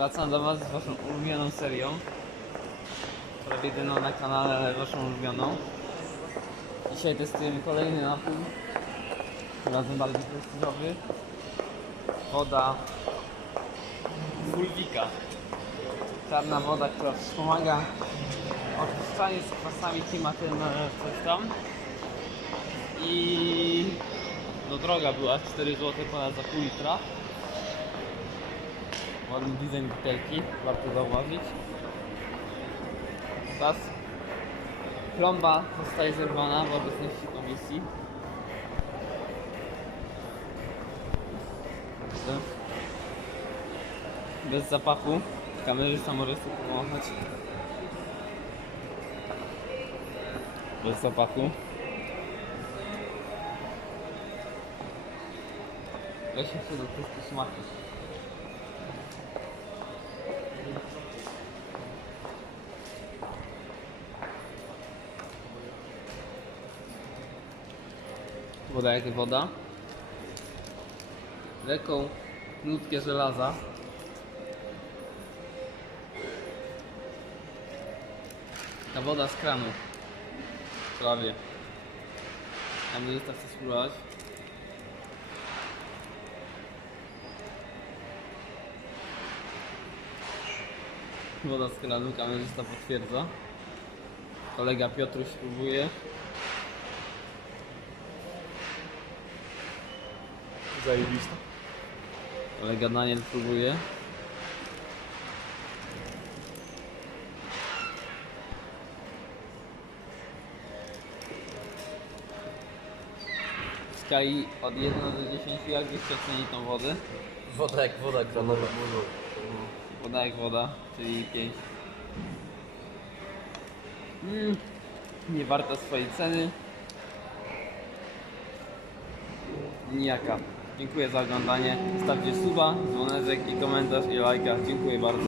Wracam do Was z Waszą ulubioną serią. Prawie jedyną na kanale, ale Waszą ulubioną. Dzisiaj testujemy kolejny napój. Tym razem bardziej prestiżowy. Woda Fulvika. Czarna woda, która wspomaga oczyszczanie z kwasami klimatycznymi coś tam. I no droga była 4 zł ponad za pół litra. Ładny design butelki, warto zauważyć. Teraz plomba zostaje zerwana w obecności komisji. Bez zapachu. Kamerzysta może sobie pomachać. Bez zapachu. Weźmy się do testu smaku. Woda jak woda. Lekką, krótkie żelaza. Ta woda z kranu. Prawie. Ja będę tak chcę spróbować. Woda z kranu, kamerzysta potwierdza. Kolega Piotruś próbuje. Zajebista. Kolega Daniel próbuje. W skali od 1 do 10 jak byście oceni tą wodę? Woda jak woda granowa. Woda jak woda, czyli 5. Mm, nie warta swojej ceny. Nijaka. Dziękuję za oglądanie. Stawcie suba, dzwoneczek i komentarz i lajka. Dziękuję bardzo.